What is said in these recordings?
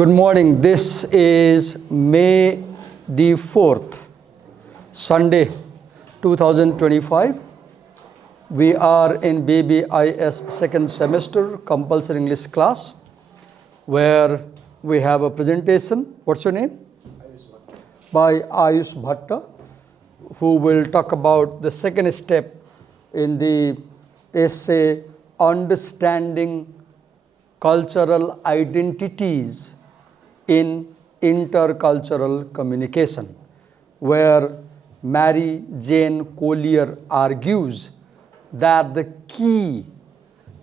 Good morning. This is May the 4th, Sunday, 2025. We are in BBIS second semester compulsory English class where we have a presentation. What's your name? By Ayush Bhatta, who will talk about the second step in the essay Understanding Cultural Identities in Intercultural Communication, where Mary Jane Collier argues that the key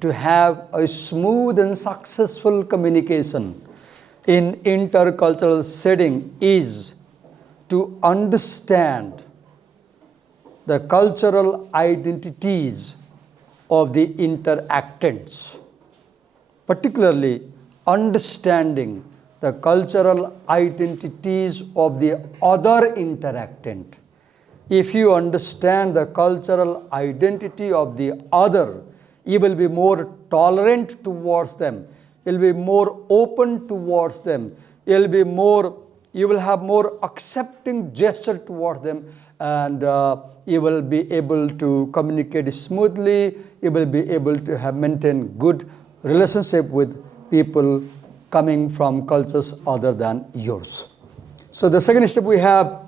to have a smooth and successful communication in intercultural setting is to understand the cultural identities of the interactants, particularly understanding the cultural identities of the other interactant. If you understand the cultural identity of the other, you will be more tolerant towards them. You will be more open towards them. You will have more accepting gesture towards them, and you will be able to communicate smoothly. You will be able to maintain good relationship with people coming from cultures other than yours. So the second step we have,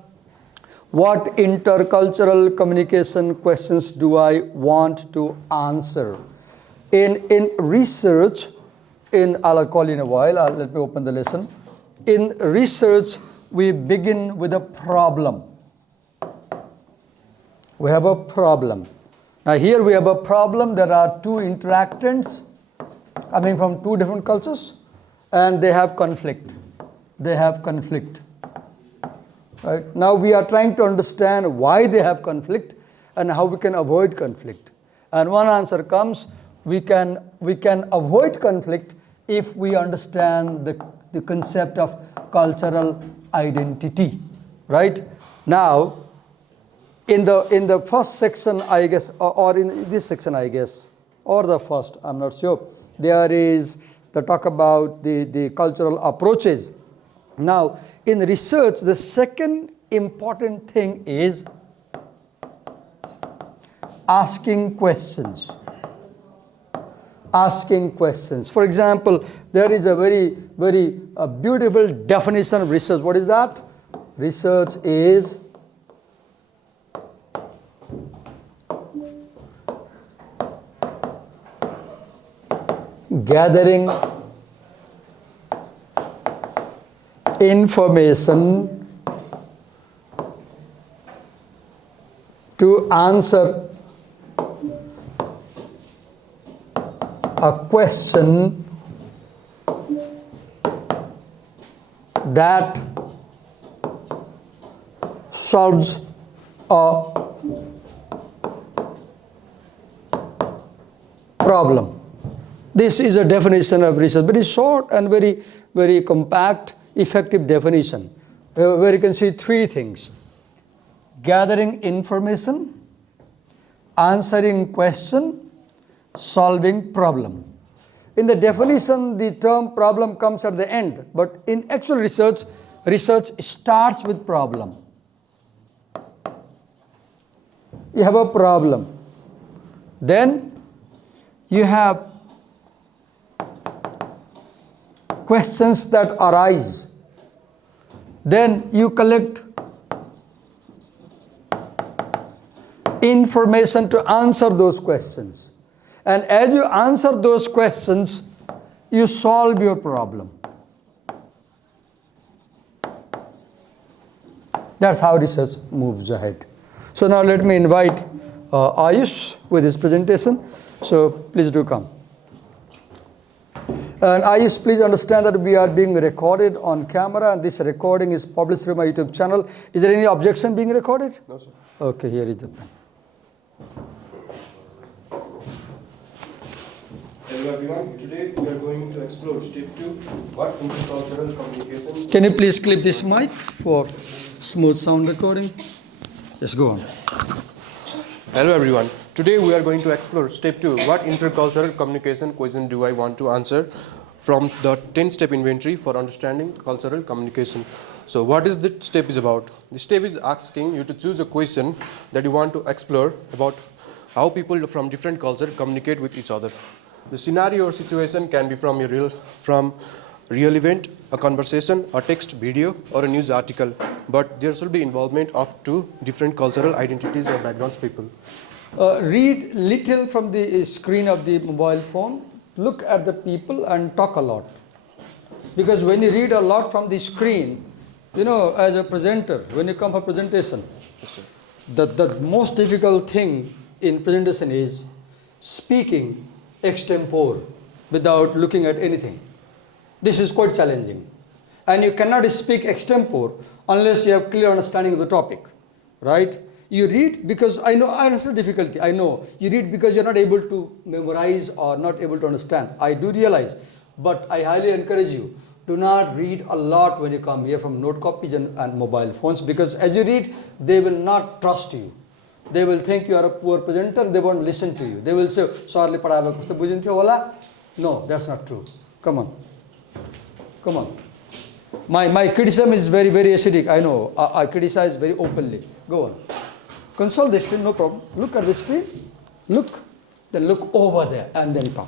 what intercultural communication questions do I want to answer? In research, I'll call you in a while, let me open the lesson. In research, we begin with a problem. We have a problem. Now here we have a problem. There are two interactants coming from two different cultures, and they have conflict. Right? Now we are trying to understand why they have conflict and how we can avoid conflict. And one answer comes, we can avoid conflict if we understand the concept of cultural identity. Right? Now, in the first section, I guess, or in this section, I guess, or the first, I'm not sure, there is the talk about the cultural approaches. Now, in research, the second important thing is asking questions. Asking questions. For example, there is a very beautiful definition of research. What is that? Research is gathering information to answer a question that solves a problem. This is a definition of research, very short and very compact, effective definition, where you can see three things: gathering information, answering question, solving problem. In the definition, the term problem comes at the end, but in actual research starts with problem. You have a problem. Then you have questions that arise. Then you collect information to answer those questions. And as you answer those questions, you solve your problem. That's how research moves ahead. So now let me invite Ayush with his presentation. So please do come. And Ayush, please understand that we are being recorded on camera, and this recording is published through my YouTube channel. Is there any objection being recorded? No, sir. Okay, here is the pen. Hello everyone, today we are going to explore step 2, what intercultural communication. Can you please clip this mic for smooth sound recording? Yes, go on. Hello everyone, today we are going to explore step 2, what intercultural communication question do I want to answer? from the 10-step inventory for understanding cultural communication. So what is the step is about? The step is asking you to choose a question that you want to explore about how people from different cultures communicate with each other. The scenario or situation can be from real event, a conversation, a text, video, or a news article, but there should be involvement of two different cultural identities or backgrounds people. Read little from the screen of the mobile phone, look at the people and talk a lot. Because when you read a lot from the screen, you know, as a presenter, when you come for presentation, Yes, the most difficult thing in presentation is speaking extempore without looking at anything. This is quite challenging. And you cannot speak extempore unless you have clear understanding of the topic, right? You read because I understand difficulty. I know you read because you're not able to memorize or not able to understand. I do realize, but I highly encourage you, do not read a lot when you come here from note copies and mobile phones, because as you read, they will not trust you. They will think you are a poor presenter and they won't listen to you. They will say, sorry, no, that's not true. Come on. Come on. My criticism is very, very acidic. I know. I criticize very openly. Go on. Console the screen, no problem. Look at the screen. Look. Then look over there and then talk.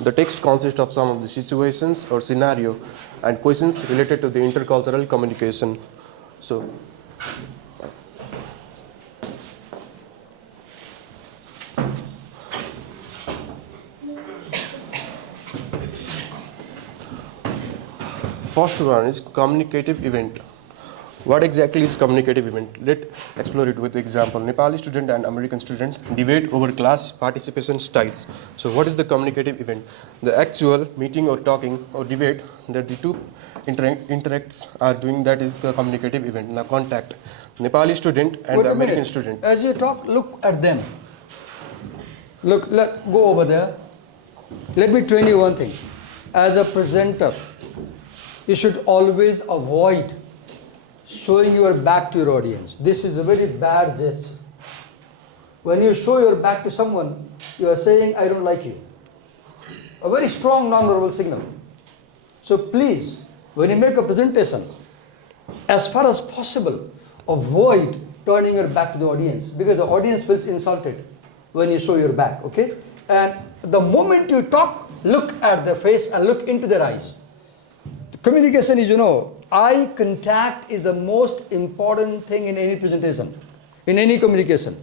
The text consists of some of the situations or scenario and questions related to the intercultural communication. So, first one is communicative event. What exactly is communicative event? Let's explore it with example. Nepali student and American student debate over class participation styles. So what is the communicative event? The actual meeting or talking or debate that the two interacts are doing, that is the communicative event. Now contact. Nepali student and Wait the a American minute. student. As you talk, look at them. Look, go over there. Let me train you one thing. As a presenter, you should always avoid showing your back to your audience. This is a very bad gesture. When you show your back to someone, you are saying, I don't like you. A very strong non-verbal signal. So please, when you make a presentation, as far as possible, avoid turning your back to the audience, because the audience feels insulted when you show your back, okay? And the moment you talk, look at their face and look into their eyes. Communication is, eye contact is the most important thing in any presentation, in any communication.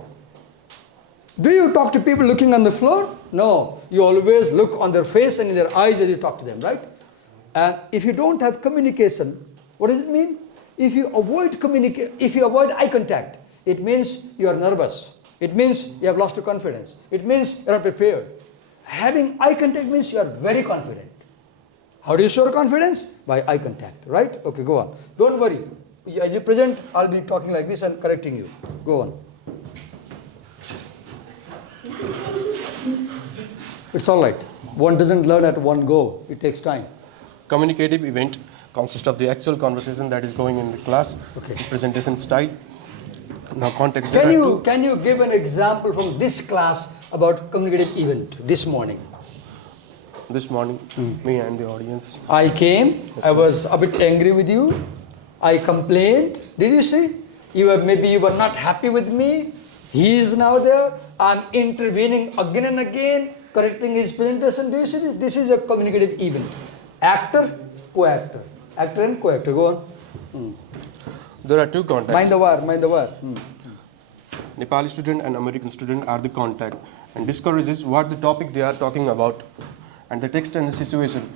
Do you talk to people looking on the floor? No. You always look on their face and in their eyes as you talk to them, right? And if you don't have communication, what does it mean? If you avoid eye contact, it means you are nervous. It means you have lost your confidence. It means you are not prepared. Having eye contact means you are very confident. How do you show confidence? By eye contact, right? Okay, go on. Don't worry. As you present, I'll be talking like this and correcting you. Go on. It's all right. One doesn't learn at one go. It takes time. Communicative event consists of the actual conversation that is going in the class, Okay. presentation style. Now contact. Can you give an example from this class about communicative event this morning? This morning, me and the audience. I came, I was a bit angry with you, I complained, did you see? Maybe you were not happy with me, he is now there, I'm intervening again and again, correcting his presentation. Do you see this? This is a communicative event. Actor, co-actor. Actor and co-actor, go on. There are two contacts. Mind the wire. Nepali student and American student are the contact, and discourages what the topic they are talking about. And the text and the situation,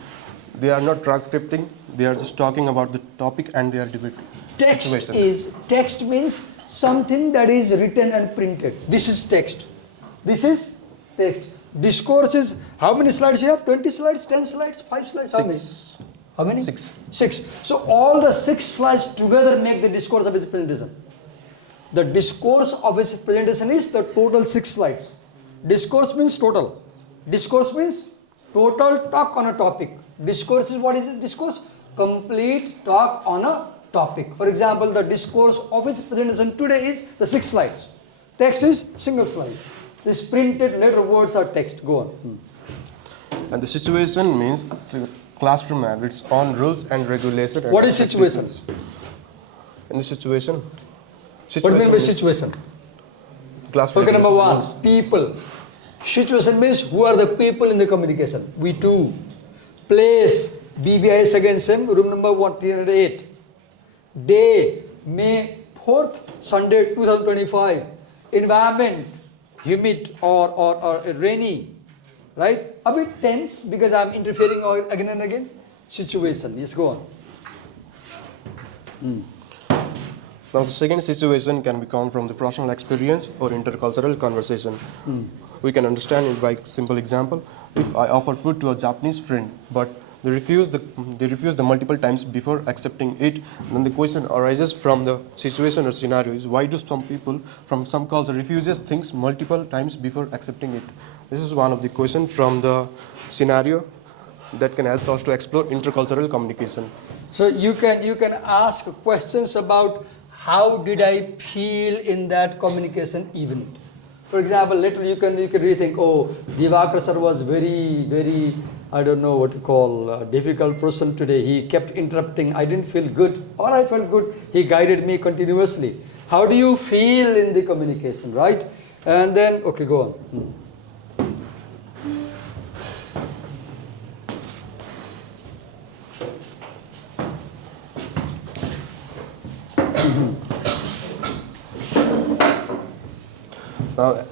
they are not transcripting, they are just talking about the topic and they are debating. Text means something that is written and printed. This is text. This is text. Discourse is, how many slides you have? 20 slides, 10 slides, 5 slides? How many? 6. 6. So all the 6 slides together make the discourse of his presentation. The discourse of his presentation is the total 6 slides. Discourse means total. Discourse means total talk on a topic. Discourse is, what is it? Discourse? Complete talk on a topic. For example, the discourse of its presentation today is the 6 slides. Text is single slide. This printed letter words are text. Go on. And the situation means the classroom have its own rules and regulations. What is situation? In the situation? What do you mean by situation? Classroom. Okay, number one, rules. people. Situation means who are the people in the communication. We two. Place, BBIS against him, room number 308. Day, May 4th, Sunday 2025. Environment, humid or rainy. Right? A bit tense because I'm interfering again and again. Situation, yes, go on. Now the second situation can become from the personal experience or intercultural conversation. We can understand it by simple example. If I offer food to a Japanese friend, but they refuse the multiple times before accepting it, then the question arises from the situation or scenario is why do some people from some culture refuses things multiple times before accepting it? This is one of the questions from the scenario that can help us to explore intercultural communication. So you can ask questions about how did I feel in that communication event. For example, later you can really think, oh, Divakar sir was very, I don't know what to call, difficult person today. He kept interrupting. I didn't feel good, or I felt good. He guided me continuously. How do you feel in the communication, right? And then, okay, go on.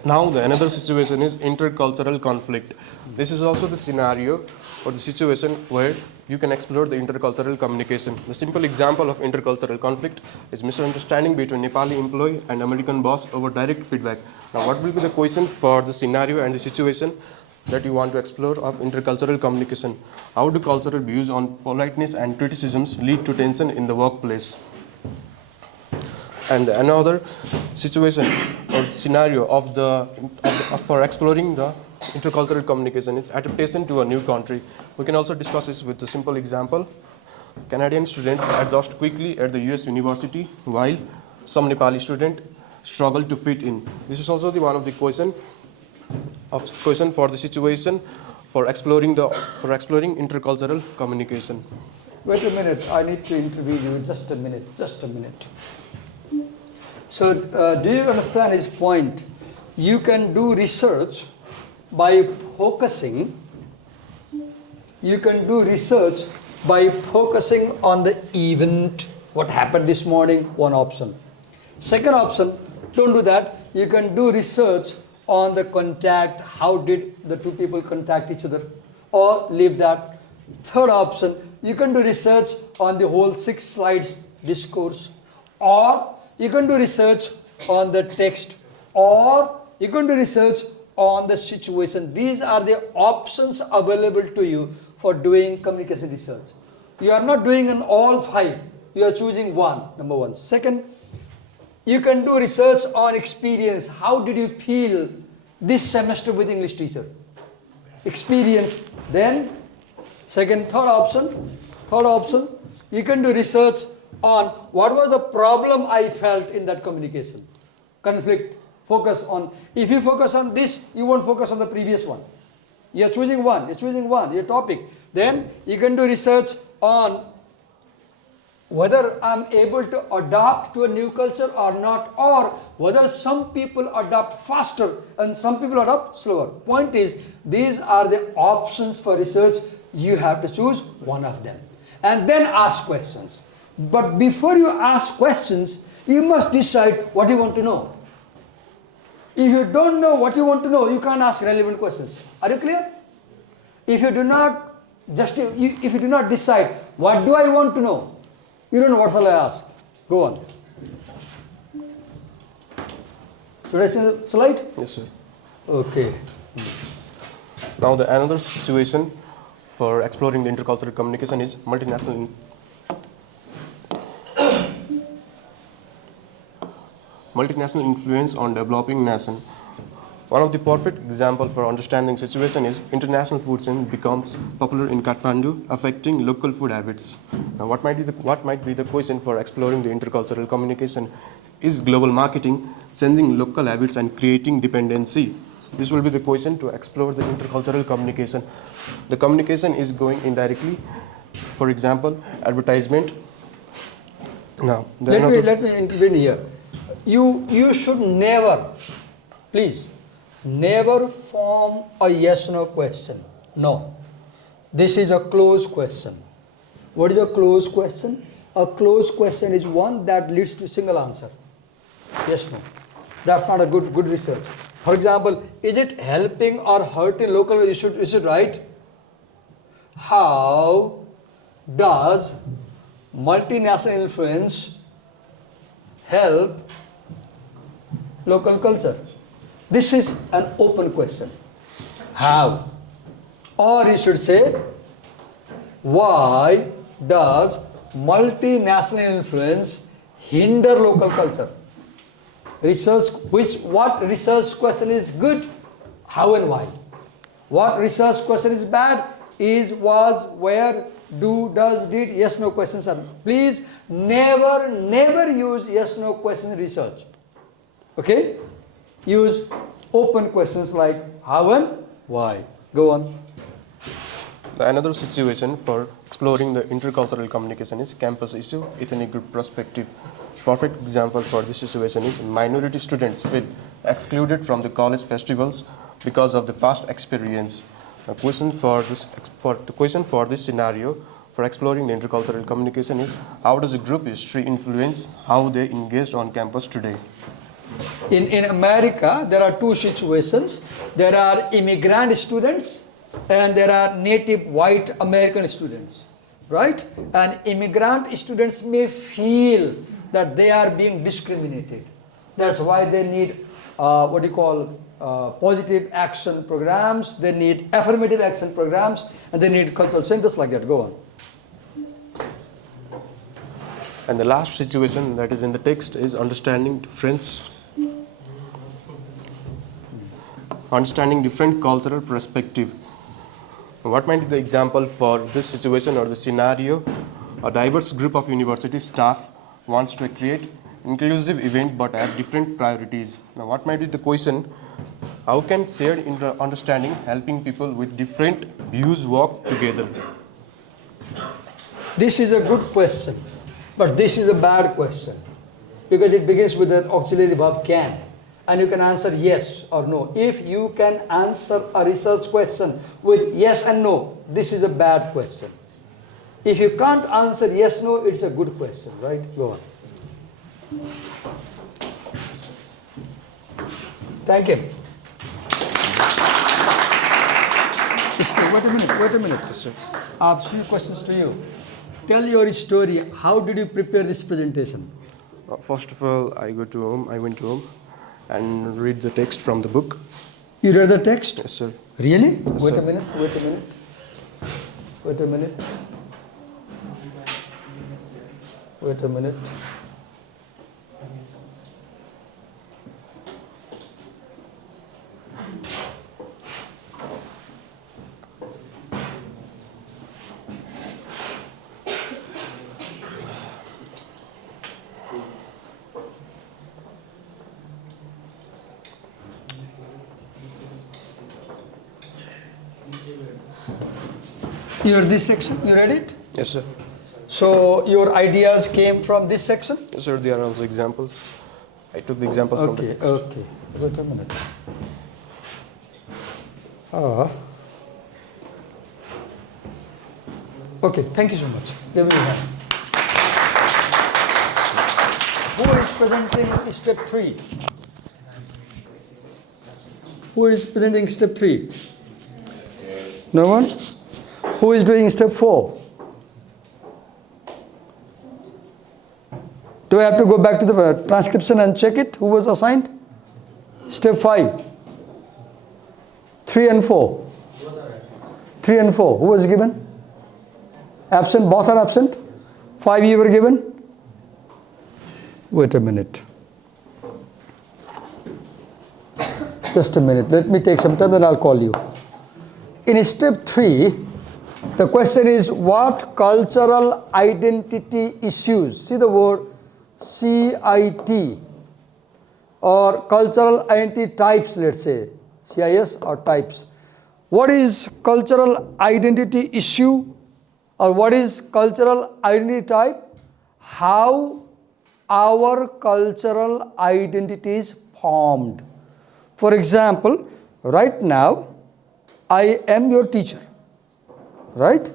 Now the another situation is intercultural conflict. This is also the scenario or the situation where you can explore the intercultural communication. The simple example of intercultural conflict is misunderstanding between Nepali employee and American boss over direct feedback. Now what will be the question for the scenario and the situation that you want to explore of intercultural communication? How do cultural views on politeness and criticisms lead to tension in the workplace? And another situation or scenario for exploring the intercultural communication is adaptation to a new country. We can also discuss this with a simple example. Canadian students adjust quickly at the US university while some Nepali students struggle to fit in. This is also one of the question for the situation for exploring intercultural communication. Wait a minute, I need to interview you. Just a minute. So, do you understand his point? You can do research by focusing. You can do research by focusing on the event, what happened this morning, one option. Second option, don't do that. You can do research on the contact, how did the two people contact each other, or leave that. Third option, you can do research on the whole 6 slides discourse, or you can do research on the text, or you can do research on the situation. These are the options available to you for doing communication research. You are not doing in all 5. You are choosing one, number one. Second, you can do research on experience. How did you feel this semester with English teacher? Experience. Then, third option, you can do research on what was the problem I felt in that communication. Conflict. Focus on. If you focus on this, you won't focus on the previous one. You're choosing one, your topic. Then you can do research on whether I'm able to adapt to a new culture or not, or whether some people adapt faster and some people adapt slower. Point is, these are the options for research. You have to choose one of them and then ask questions. But before you ask questions, you must decide what you want to know. If you don't know what you want to know, you can't ask relevant questions. Are you clear? If you do not decide, what do I want to know? You don't know what shall I ask. Go on. Should I see the slide? Yes, sir. Okay. Now the another situation for exploring the intercultural communication is multinational influence on developing nation. One of the perfect example for understanding situation is international food chain becomes popular in Kathmandu, affecting local food habits. Now, what might be the question for exploring the intercultural communication? Is global marketing changing local habits and creating dependency? This will be the question to explore the intercultural communication. The communication is going indirectly. For example, advertisement. Now, let me intervene here. You should never, please, never form a yes/no question. No. This is a closed question. What is a closed question? A closed question is one that leads to single answer. Yes, no. That's not a good research. For example, is it helping or hurting local? You should write, how does multinational influence help local culture? This is an open question. How? Or you should say, why does multinational influence hinder local culture? What research question is good? How and why? What research question is bad? Is, was, where, do, does, did, yes, no questions are. Please never use yes, no question in research. Okay? Use open questions like how and why. Go on. Another situation for exploring the intercultural communication is campus issue, ethnic group perspective. Perfect example for this situation is minority students feel excluded from the college festivals because of the past experience. The question for this scenario for exploring the intercultural communication is, how does the group history influence how they engaged on campus today? In America, there are two situations. There are immigrant students and there are native white American students, right? And immigrant students may feel that they are being discriminated. That's why they need positive action programs, they need affirmative action programs, and they need cultural centers like that. Go on. And the last situation that is in the text is understanding different cultural perspective. What might be the example for this situation or the scenario? A diverse group of university staff wants to create inclusive event but have different priorities. Now, what might be the question? How can shared understanding helping people with different views work together? This is a good question, but this is a bad question because it begins with an auxiliary verb can. And you can answer yes or no. If you can answer a research question with yes and no, this is a bad question. If you can't answer yes, no, it's a good question, right? Go on. Thank you. Wait a minute. Yes, sir. I have a few questions to you. Tell your story. How did you prepare this presentation? First of all, I went to home and read the text from the book. You read the text? Yes, sir. Really? Yes, Wait sir. a minute. You read this section? You read it? Yes, sir. So your ideas came from this section? Yes, sir. There are also examples. I took the examples from the text. Okay. Wait a minute. Okay, thank you so much. Give me a hand. Who is presenting step 3? Who is presenting step 3? No one? Who is doing step 4? Do I have to go back to the transcription and check it? Who was assigned? Step 5. 3 and 4. 3 and 4. Who was given? Absent? Both are absent? 5 you were given? Wait a minute. Just a minute. Let me take some time, then I'll call you. In step 3, the question is, what cultural identity issues? See the word CIT or cultural identity types, let's say. CIS or types. What is cultural identity issue or what is cultural identity type? How our cultural identity is formed. For example, right now, I am your teacher, right?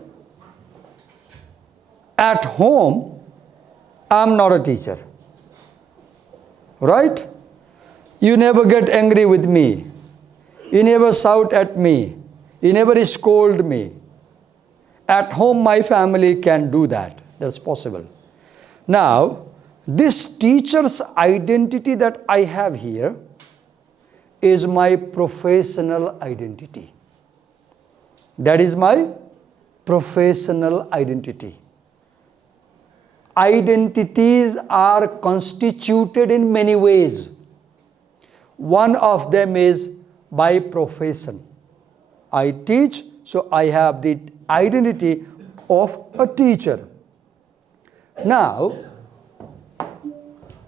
At home, I am not a teacher, right? You never get angry with me. You never shout at me. You never scold me. At home, my family can do that. That's possible. Now, this teacher's identity that I have here is my professional identity. That is my professional identity. Identities are constituted in many ways. One of them is by profession. I teach, so I have the identity of a teacher. Now,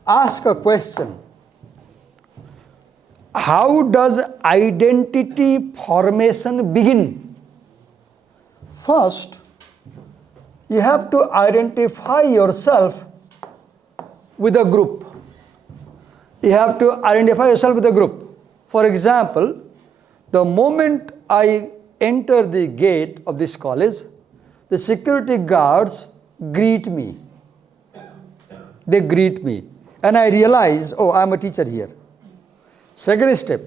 ask a question. How does identity formation begin? First, you have to identify yourself with a group. You have to identify yourself with a group. For example, the moment I enter the gate of this college, the security guards greet me. They greet me. And I realize, oh, I'm a teacher here. Second step,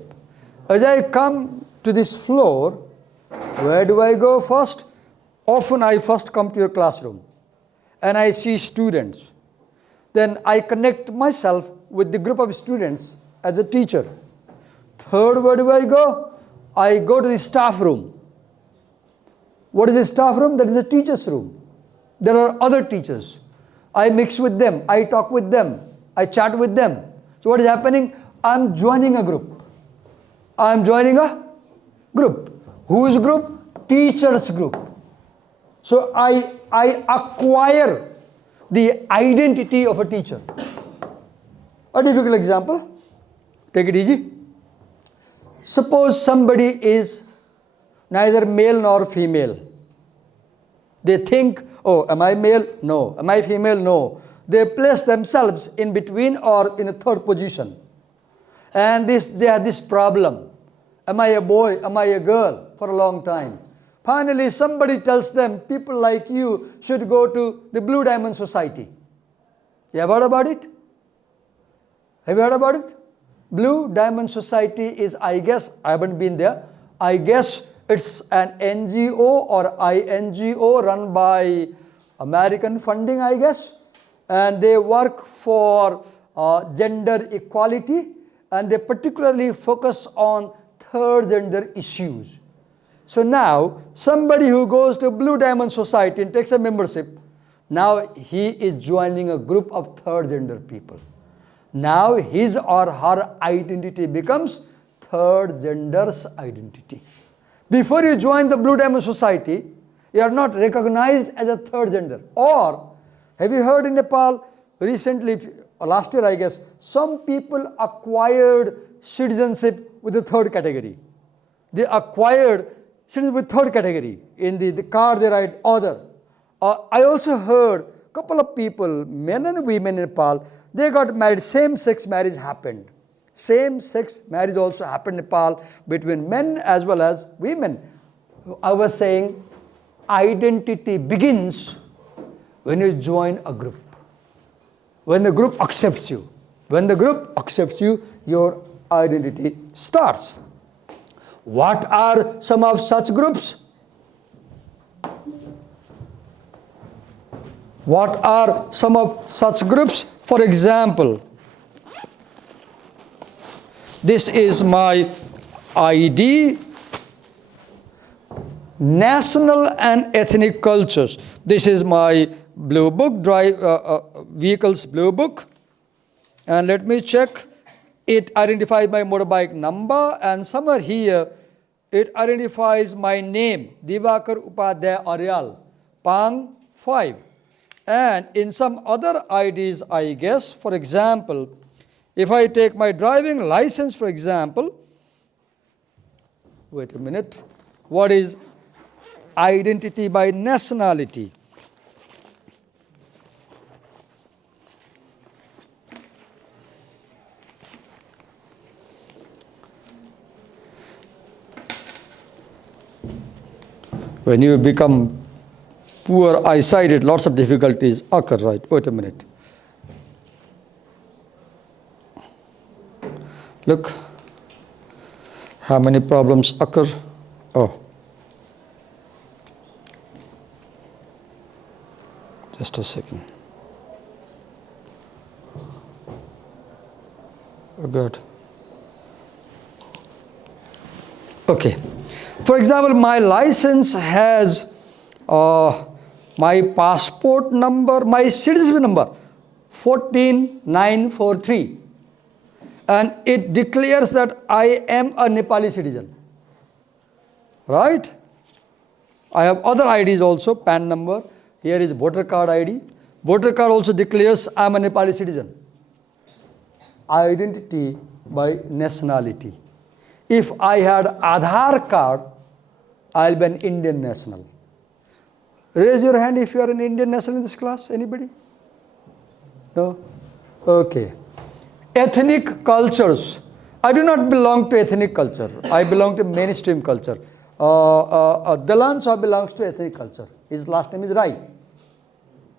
as I come to this floor, where do I go first? Often I first come to your classroom and I see students. Then I connect myself with the group of students as a teacher. Third, where do I go? I go to the staff room. What is the staff room? That is a teacher's room. There are other teachers. I mix with them. I talk with them. I chat with them. So what is happening? I'm joining a group. I'm joining a group. Whose group? Teacher's group. So I acquire the identity of a teacher. A difficult example. Take it easy. Suppose somebody is neither male nor female. They think, oh, am I male? No. Am I female? No. They place themselves in between or in a third position. And they have this problem. Am I a boy? Am I a girl? For a long time. Finally, somebody tells them, people like you should go to the Blue Diamond Society. You have heard about it? Have you heard about it? Blue Diamond Society is, I guess, I haven't been there. I guess it's an NGO or INGO run by American funding, I guess. And they work for gender equality. And they particularly focus on third gender issues. So now, somebody who goes to Blue Diamond Society and takes a membership, now he is joining a group of third gender people. Now his or her identity becomes third gender's identity. Before you join the Blue Diamond Society, you are not recognized as a third gender. Or, have you heard in Nepal, recently, last year I guess, some people acquired citizenship with the third category. They acquired citizenship with third category. In the car they write other. I also heard a couple of people, men and women in Nepal, they got married, same-sex marriage happened. Same-sex marriage also happened in Nepal between men as well as women. I was saying identity begins when you join a group. When the group accepts you. When the group accepts you, your identity starts. What are some of such groups? What are some of such groups? For example, this is my ID, national and ethnic cultures. This is my blue book, vehicles blue book. And let me check. It identifies my motorbike number, and somewhere here, it identifies my name, Divakar Upadhyay Aryal, Pang 5. And in some other IDs, I guess, for example, if I take my driving license, for example, Wait a minute. What is identity by nationality? When you become poor eyesighted, lots of difficulties occur, right? Wait a minute. Look, how many problems occur? Oh, just a second. Oh, good. Okay. For example, my license has my passport number, my citizen number, 14943. And it declares that I am a Nepali citizen. Right? I have other IDs also, PAN number. Here is voter card ID. Voter card also declares I am a Nepali citizen. Identity by nationality. If I had Aadhaar card, I'll be an Indian national. Raise your hand if you are an Indian national in this class. Anybody? No? Okay. Ethnic cultures. I do not belong to ethnic culture. I belong to mainstream culture. Dalan Shah belongs to ethnic culture. His last name is Rai.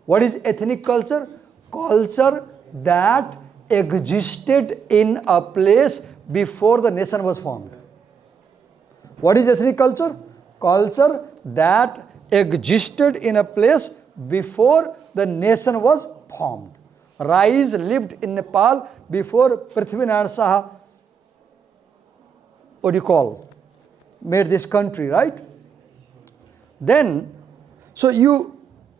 What is ethnic culture? Culture that existed in a place before the nation was formed. What is ethnic culture? Culture that existed in a place before the nation was formed. Rais lived in Nepal before Prithvinarayan Saha, what do you call, made this country, right? Then, so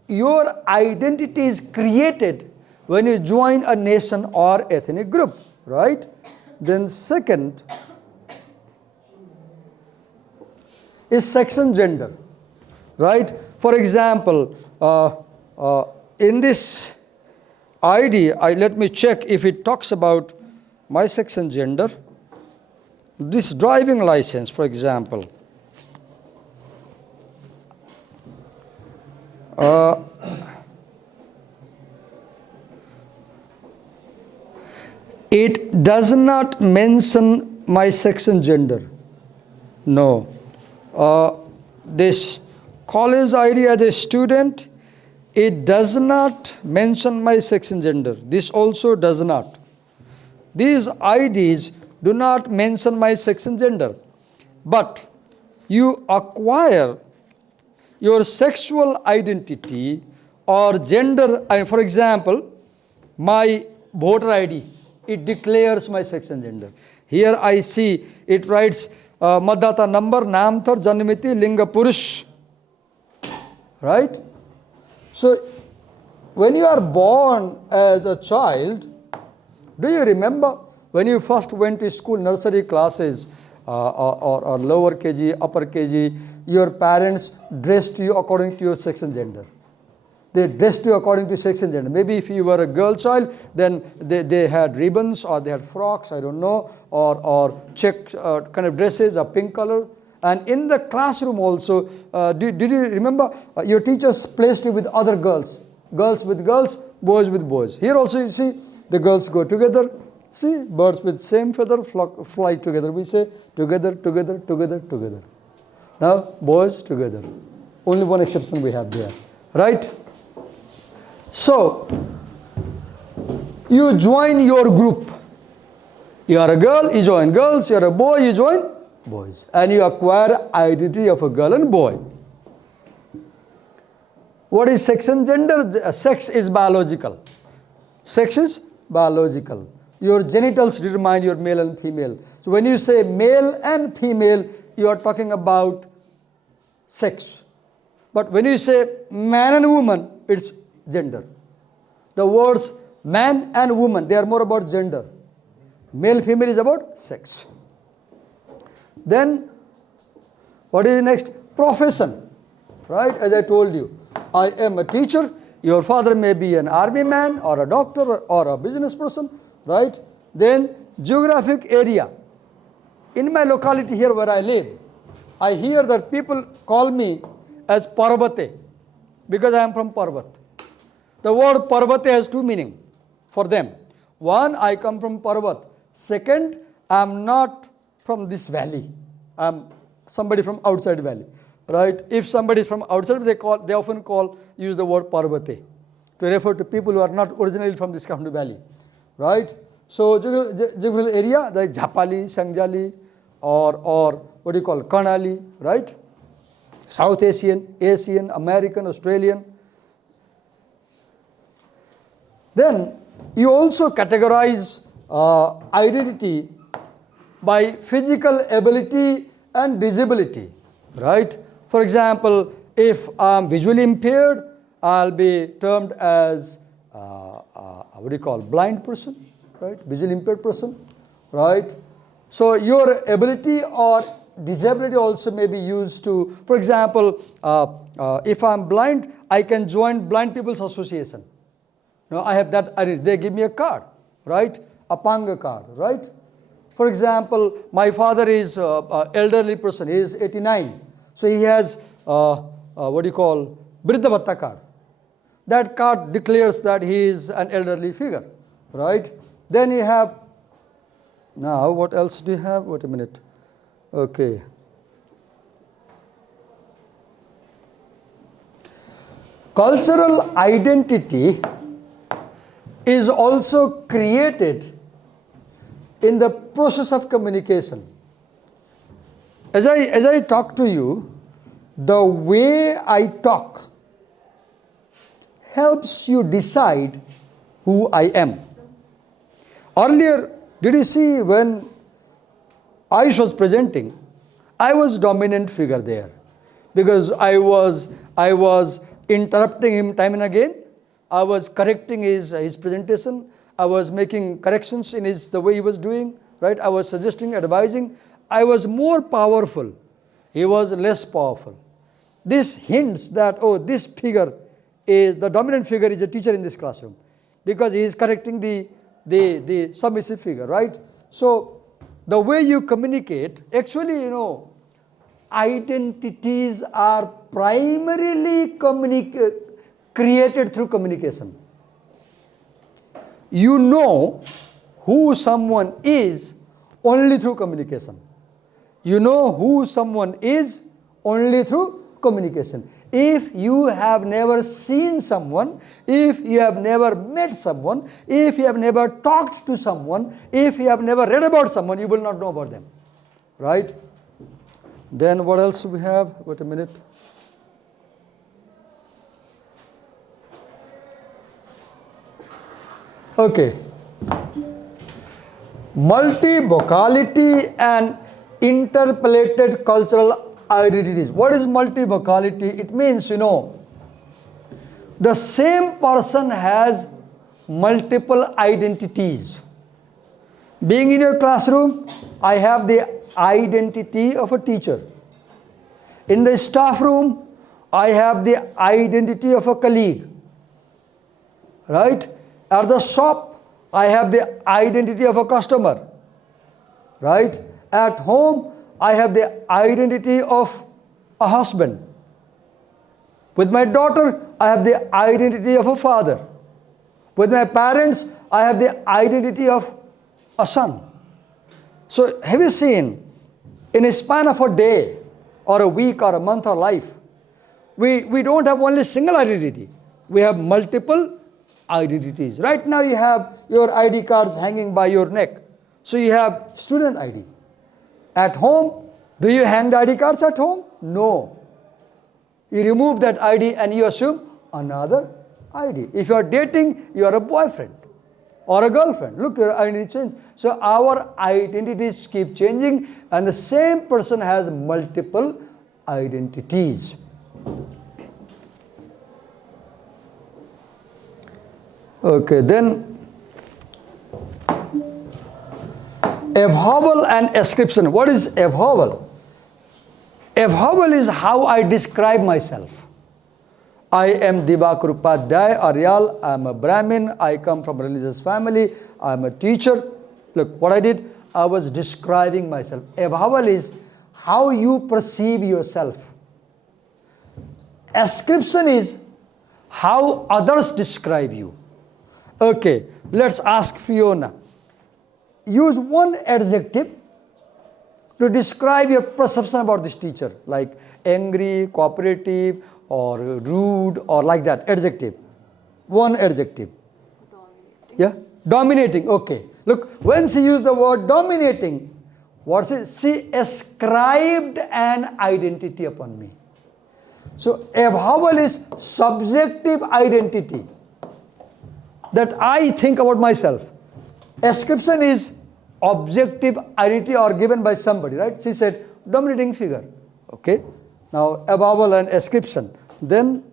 your identity is created when you join a nation or ethnic group, right? Then second is sex and gender, right? For example, in this ID, let me check if it talks about my sex and gender. This driving license, for example, it does not mention my sex and gender. No. This college ID as a student, it does not mention my sex and gender. This also does not. These IDs do not mention my sex and gender. But you acquire your sexual identity or gender. For example, my voter ID, it declares my sex and gender. Here I see it writes Matdata number, Naam Thar, Janmiti, Linga Purush. Right? So, when you are born as a child, do you remember when you first went to school, nursery classes, or lower KG, upper KG, your parents dressed you according to your sex and gender? They dressed you according to sex and gender. Maybe if you were a girl child, then they had ribbons or they had frocks, I don't know, or check kind of dresses, a pink color. And in the classroom also, did you remember your teachers placed you with other girls? Girls with girls, boys with boys. Here also you see the girls go together. See, birds with same feather fly together. We say together, together, together, together. Now, boys together. Only one exception we have there. Right? So, you join your group. You are a girl, you join girls. You are a boy, you join boys. And you acquire identity of a girl and boy. What is sex and gender? Sex is biological. Sex is biological. Your genitals determine your male and female. So when you say male and female, you are talking about sex. But when you say man and woman, it's gender. The words man and woman, they are more about gender. Male, female is about sex. Then, what is next? Profession. Right? As I told you, I am a teacher. Your father may be an army man or a doctor or a business person. Right? Then, geographic area. In my locality here where I live, I hear that people call me as Parvate because I am from Parvat. The word Parvate has two meanings for them. One, I come from Parvat. Second, I am not from this valley. I am somebody from outside valley. Right? If somebody is from outside, they often use the word Parvate to refer to people who are not originally from this Kathmandu valley. Right? So geographical area, like Jhapali, Sangjali, or what do you call Karnali, right? South Asian, Asian, American, Australian. Then you also categorize identity by physical ability and disability, right? For example, if I'm visually impaired, I'll be termed as what do you call blind person, right? Visually impaired person, right? So your ability or disability also may be used to, for example, if I'm blind, I can join Blind People's Association. Now I have that identity. They give me a card, right? A Panga card, right? For example, my father is an elderly person. He is 89. So he has, what do you call, Vriddha Bhatta card. That card declares that he is an elderly figure, right? Then you have, now what else do you have? Wait a minute. Okay. Cultural identity is also created in the process of communication. As I talk to you, the way I talk helps you decide who I am. Earlier, did you see when Ayush was presenting, I was dominant figure there because I was interrupting him time and again. I was correcting his presentation. I was making corrections in the way he was doing, right? I was suggesting, advising. I was more powerful. He was less powerful. This hints that, oh, this figure is, the dominant figure is a teacher in this classroom because he is correcting the submissive figure, right? So the way you communicate, actually, you know, identities are primarily created through communication. You know who someone is only through communication. You know who someone is only through communication. If you have never seen someone, if you have never met someone, if you have never talked to someone, if you have never read about someone, you will not know about them, right? Then what else we have? Wait a minute. Okay. Multivocality and interpolated cultural identities. What is multivocality? It means, you know, the same person has multiple identities. Being in your classroom, I have the identity of a teacher. In the staff room, I have the identity of a colleague. Right? At the shop, I have the identity of a customer. Right? At home, I have the identity of a husband. With my daughter, I have the identity of a father. With my parents, I have the identity of a son. So have you seen, in a span of a day, or a week, or a month, or life, we don't have only single identity. We have multiple identities. Right now you have your ID cards hanging by your neck. So you have student ID. At home, do you hand ID cards at home? No. You remove that ID and you assume another ID. If you are dating, you are a boyfriend or a girlfriend. Look, your identity changed. So our identities keep changing and the same person has multiple identities. Okay, then avowal and ascription. What is avowal? Avowal is how I describe myself. I am Divakar Upadhyay, Aryal, I am a Brahmin, I come from a religious family, I am a teacher. Look, what I did, I was describing myself. Avowal is how you perceive yourself. Ascription is how others describe you. Okay, let's ask Fiona. Use one adjective to describe your perception about this teacher, like angry, cooperative, or rude, or like that. Adjective. One adjective. Dominating. Yeah? Dominating. Okay. Look, when she used the word dominating, what is it? She ascribed an identity upon me. So, a vowel is subjective identity that I think about myself. Ascription is objective identity or given by somebody, right? She said, dominating figure. Okay. Now, a vowel and ascription. Then,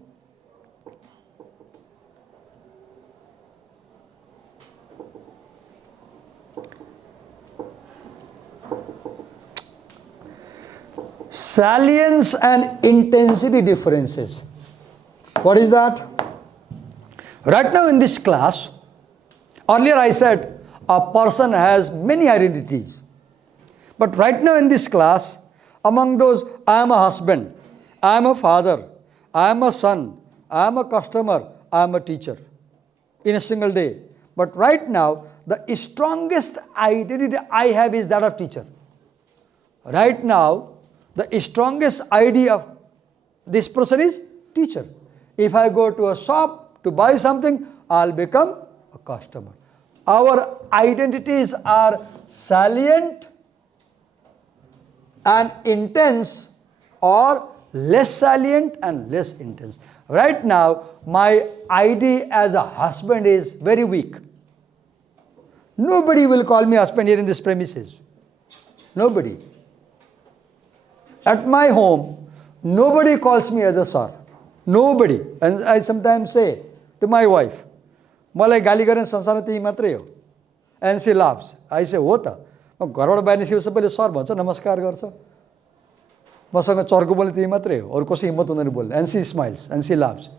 salience and intensity differences. What is that? Right now in this class, earlier I said a person has many identities. But right now in this class, among those, I am a husband, I am a father, I am a son, I am a customer, I am a teacher in a single day. But right now, the strongest identity I have is that of teacher. Right now, the strongest idea of this person is teacher. If I go to a shop to buy something, I'll become a customer. Our identities are salient and intense, or less salient and less intense. Right now, my ID as a husband is very weak. Nobody will call me husband here in this premises. Nobody. At my home, nobody calls me as a sir. Nobody. And I sometimes say to my wife, "Malai gali garne sansarma तिमी मात्रै हो." And she laughs. I say, "हो त." म घरबाट बाहिर निस्केपछि सबैले sir भन्छ, नमस्कार गर्छ। मसँग चर्को बोल्ने तिमी मात्रै हो, अरू कसै हिम्मत हुँदैन बोल्ने. And she smiles and she laughs.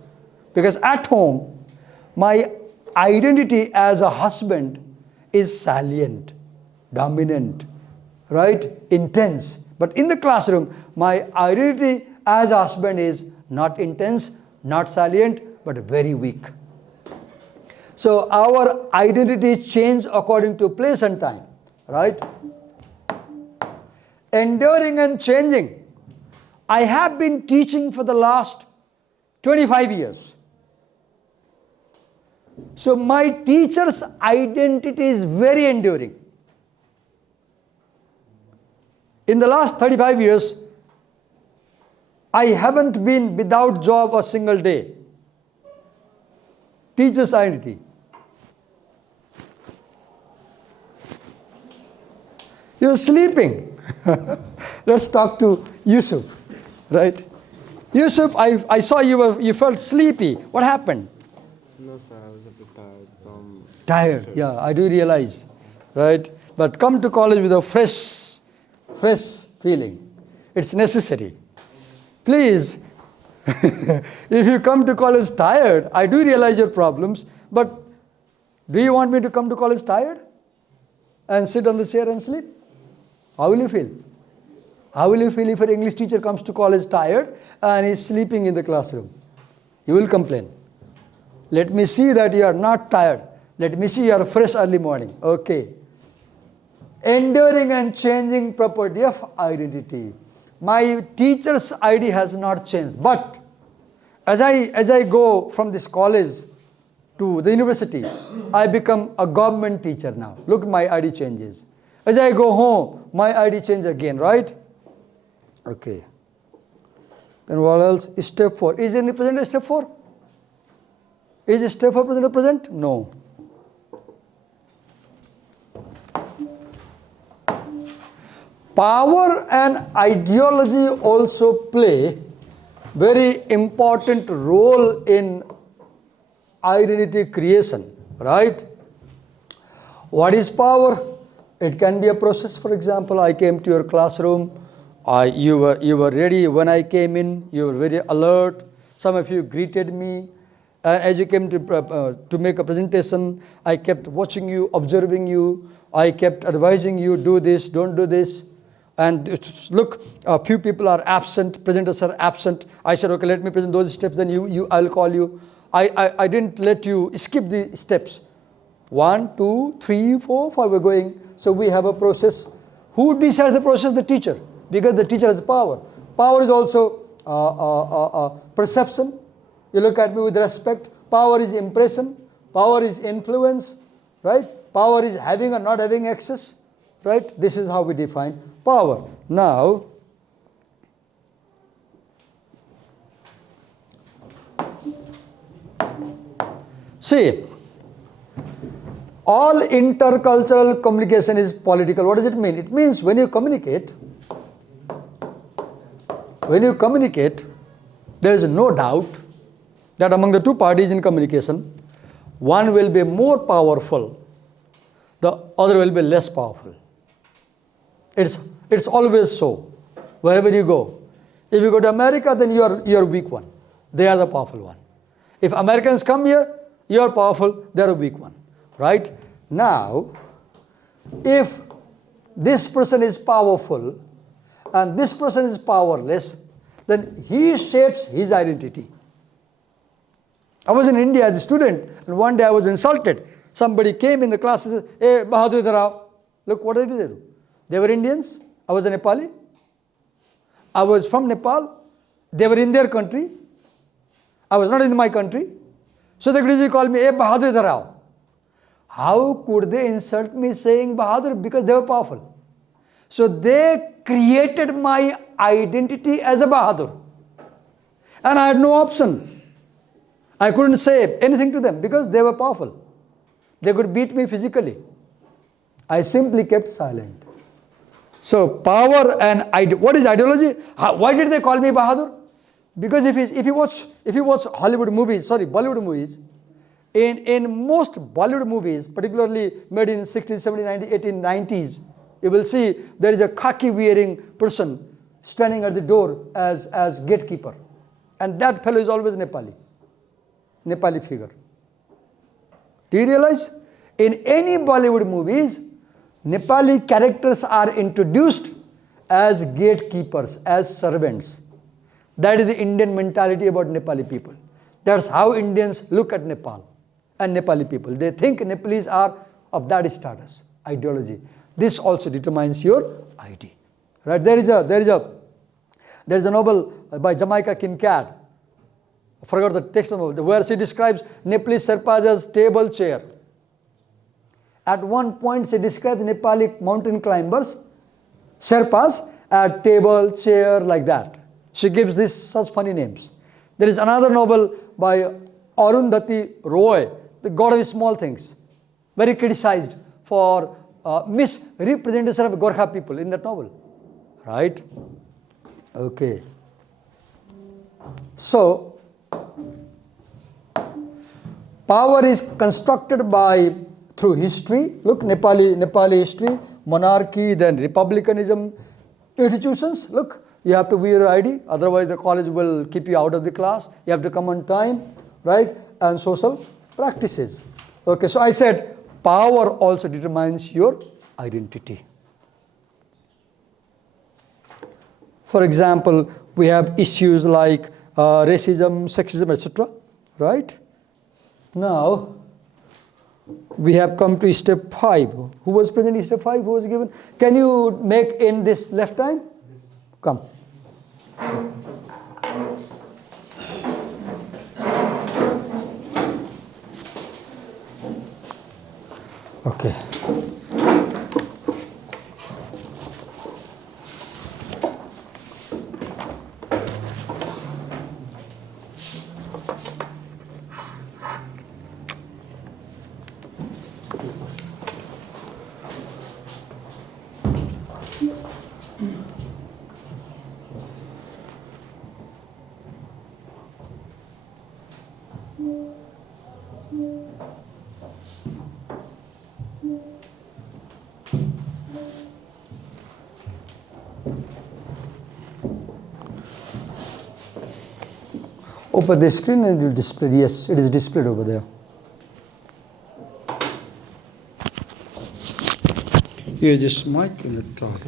Because at home, my identity as a husband is salient, dominant, right? Intense. But in the classroom, my identity as a husband is not intense, not salient, but very weak. So our identities change according to place and time, right? Enduring and changing. I have been teaching for the last 25 years. So my teacher's identity is very enduring. In the last 35 years, I haven't been without job a single day. Teacher's identity. You're sleeping. Let's talk to Yusuf, right? Yusuf, I saw you felt sleepy. What happened? No, sir, I was a bit tired from... Tired, yeah, I do realize, right? But come to college with a fresh feeling. It's necessary. Please, if you come to college tired, I do realize your problems, but do you want me to come to college tired and sit on the chair and sleep? How will you feel? How will you feel if an English teacher comes to college tired and is sleeping in the classroom? You will complain. Let me see that you are not tired. Let me see you are fresh early morning. Okay. Enduring and changing property of identity. My teacher's ID has not changed. But as I go from this college to the university, I become a government teacher now. Look, my ID changes. As I go home, my ID changes again, right? Okay. Then what else? Step 4. Is any present step 4? Is step 4 present? No. Power and ideology also play very important role in identity creation, right? What is power? It can be a process. For example, I came to your classroom. You were ready when I came in. You were very alert. Some of you greeted me. And as you came to make a presentation, I kept watching you, observing you. I kept advising you, do this, don't do this. and look, a few people are absent, presenters are absent. I said, okay, let me present those steps, then I'll call you. I didn't let you skip the steps. 1, 2, 3, 4, 5, we're going. So we have a process. Who decides the process? The teacher, because the teacher has power. Power is also perception. You look at me with respect. Power is impression. Power is influence, right? Power is having or not having access, right? This is how we define power. Now, see, all intercultural communication is political. What does it mean? It means when you communicate, there is no doubt that among the two parties in communication, one will be more powerful, the other will be less powerful. It's always so. Wherever you go, if you go to America, then you are weak one. They are the powerful one. If Americans come here, you are powerful, they are a weak one. Right? Now, if this person is powerful and this person is powerless, then he shapes his identity. I was in India as a student, and one day I was insulted. Somebody came in the class and said, "Hey, Bahadur Dharao." Look, what did they do? They were Indians. I was a Nepali. I was from Nepal. They were in their country. I was not in my country. So they could easily call me, "Hey, Bahadur Dharao." How could they insult me saying Bahadur? Because they were powerful. So they created my identity as a Bahadur. And I had no option. I couldn't say anything to them because they were powerful. They could beat me physically. I simply kept silent. So power and what is ideology? Why did they call me Bahadur? Because if you watch Hollywood movies, Bollywood movies, in most Bollywood movies, particularly made in 60s, 70s, 90s, 1890s, you will see there is a khaki wearing person standing at the door as gatekeeper. And that fellow is always Nepali figure. Do you realize? In any Bollywood movies, Nepali characters are introduced as gatekeepers, as servants. That is the Indian mentality about Nepali people. That's how Indians look at Nepal and Nepali people. They think Nepalese are of that status, ideology. This also determines your ID. Right? There is a novel by Jamaica Kincaid. I forgot the text of the novel, where she describes Nepalese Sherpas as table chair. At one point, she describes Nepali mountain climbers, Sherpas, at table, chair, like that. She gives such funny names. There is another novel by Arundhati Roy, The God of Small Things, very criticized for misrepresentation of Gorkha people in that novel. Right? Okay. So, power is constructed through history. Look, Nepali history, monarchy, then republicanism, institutions. Look, you have to wear your ID, otherwise the college will keep you out of the class. You have to come on time, right? And social practices. Okay, so I said power also determines your identity. For example, we have issues like racism, sexism, etc. Right? Now, we have come to step 5. Who was present in step 5? Who was given? Can you make in this left time? Come. Okay. Open the screen and it will display. Yes, it is displayed over there. Here is this mic and the top.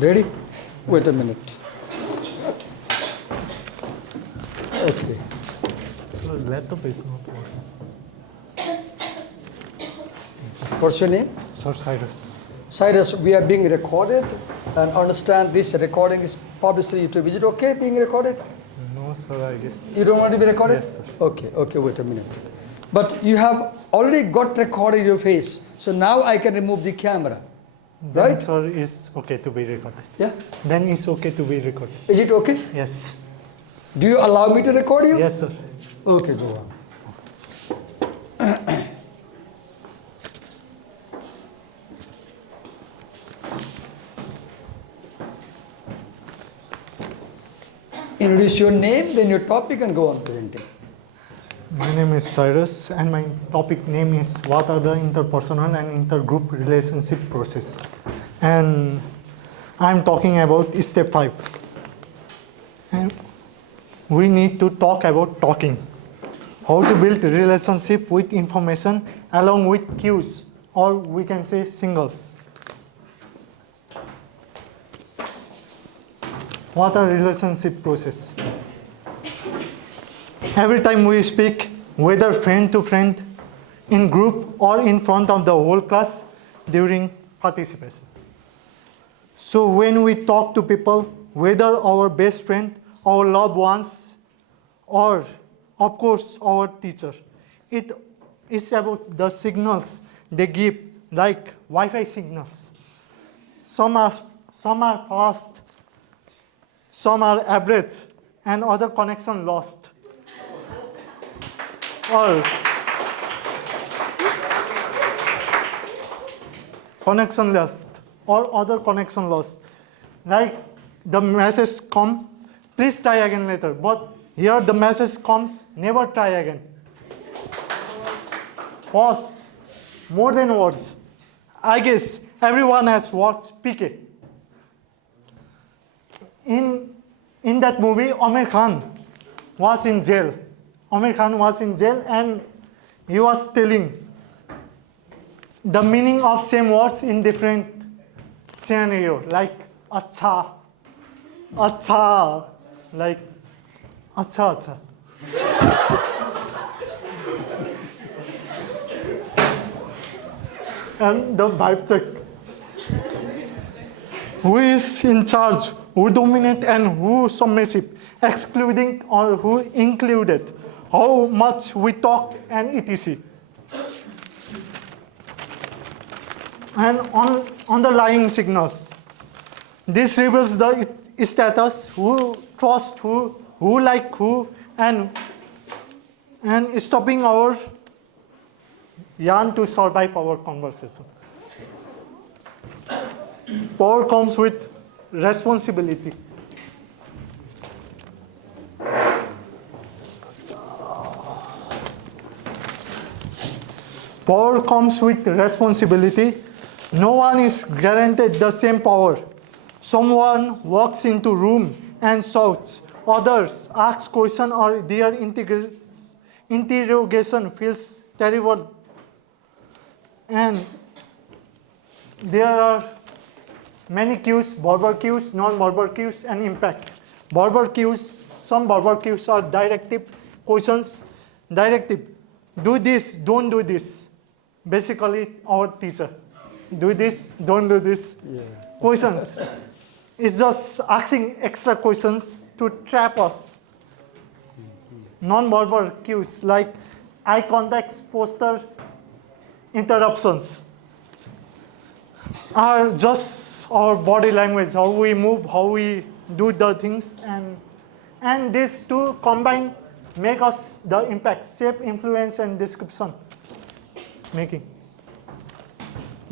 Ready? Wait a minute. Okay. So laptop is not working. What's your name? Sir Cyrus. Cyrus, we are being recorded and understand this recording is published on YouTube. Is it okay being recorded? No, sir, I guess. You don't want to be recorded? Yes, sir. Okay, wait a minute. But you have already got recorded your face. So now I can remove the camera. Then, Right? sir, is okay to be recorded. Yeah? Then it's okay to be recorded. Is it okay? Yes. Do you allow me to record you? Yes, sir. Okay, go on. Introduce your name, then your topic, and go on presenting. My name is Cyrus, and my topic name is what are the interpersonal and intergroup relationship process. And I'm talking about step 5. And we need to talk about talking. How to build a relationship with information along with cues, or we can say signals. What are relationship process? Every time we speak, whether friend to friend, in group or in front of the whole class during participation. So when we talk to people, whether our best friend, our loved ones, or of course our teacher, it is about the signals they give, like Wi-Fi signals. Some are fast, some are average, and other connection lost. Or connection lost, or other connection lost. Like the message come, please try again later. But here the message comes, never try again. Pause, more than words. I guess everyone has watched PK. In that movie, Amir Khan was in jail. Amir Khan was in jail and he was telling the meaning of same words in different scenario, like acha, acha, like acha, acha. And the vibe check. Who is in charge, who dominate and who submissive, excluding or who included, how much we talk and etc. And on underlying signals. This reveals the status, who trust who like who, and stopping our yarn to survive our conversation. Power comes with responsibility. Power comes with responsibility. No one is guaranteed the same power. Someone walks into room and shouts. Others ask question or their interrogation feels terrible. And there are many cues, verbal cues, non-verbal cues, and impact. Verbal cues, some verbal cues are directive questions. Directive, do this, don't do this. Basically, our teacher. Do this, don't do this. Yeah. Questions. It's just asking extra questions to trap us. Non-verbal cues like eye contact, posture, interruptions are just our body language, how we move, how we do the things, and these two combined make us the impact, shape, influence, and description making.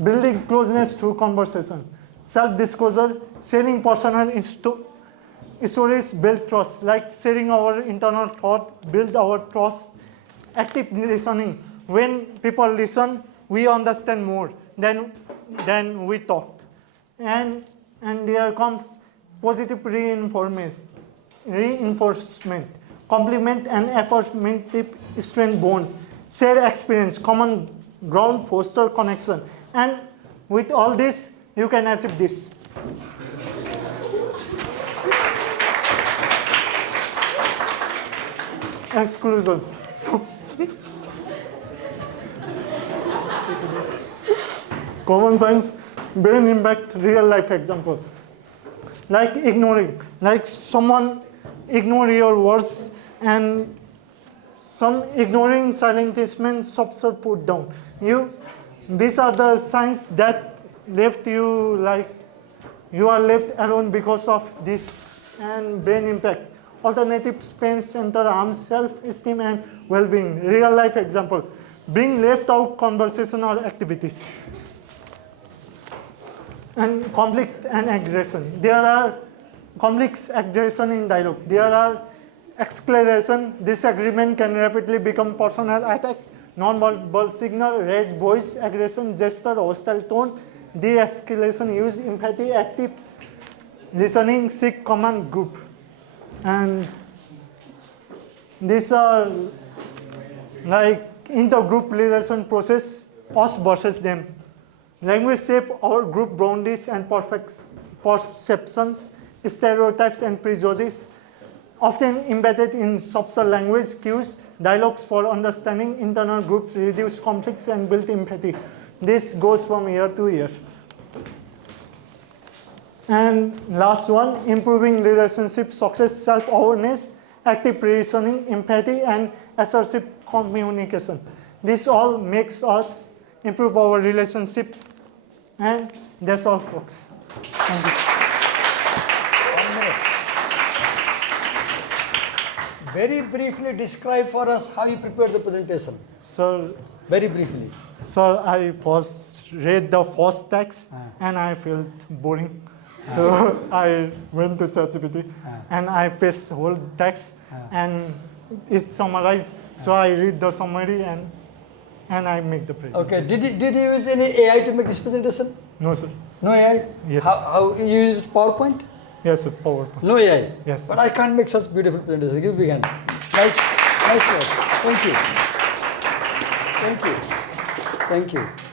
Building closeness through conversation, self-disclosure, sharing personal stories build trust, like sharing our internal thought, build our trust. Active listening, when people listen, we understand more than we talk. And there comes positive reinforcement, compliment and affirmative strength bond, share experience, common ground, foster connection. And with all this, you can achieve this. exclusion. So, common sense, brain impact, real life example. Like ignoring, like someone ignore your words and some ignoring silence means stops or put down. These are the signs that left you like you are left alone because of this and brain impact. Alternative pain center harms self-esteem and well-being. Real life example, bring left out conversation or activities. And conflict and aggression. There are conflicts, aggression in dialogue. There are escalation, disagreement can rapidly become personal attack, non-verbal signal, raise voice, aggression, gesture, hostile tone, de-escalation, use empathy, active listening, seek common group. And these are like intergroup relation process, us versus them. Language shape our group boundaries and perceptions, stereotypes and prejudice, often embedded in subtle language cues, dialogues for understanding internal groups, reduce conflicts and build empathy. This goes from year to year. And last one, improving relationship success, self-awareness, active reasoning, empathy, and assertive communication. This all makes us improve our relationship, and that's all, folks. Thank you. 1 minute. Very briefly describe for us how you prepared the presentation. So, Very briefly. sir, I first read the first text and I felt boring. So I went to ChatGPT and I paste whole text and it's summarized. So I read the summary and I make the presentation. Okay, did you use any AI to make this presentation? No, sir. No AI? Yes. How you used PowerPoint? Yes, sir. PowerPoint. No AI? Yes. But I can't make such beautiful presentation. Give a big hand. Nice work. Thank you. Thank you. Thank you.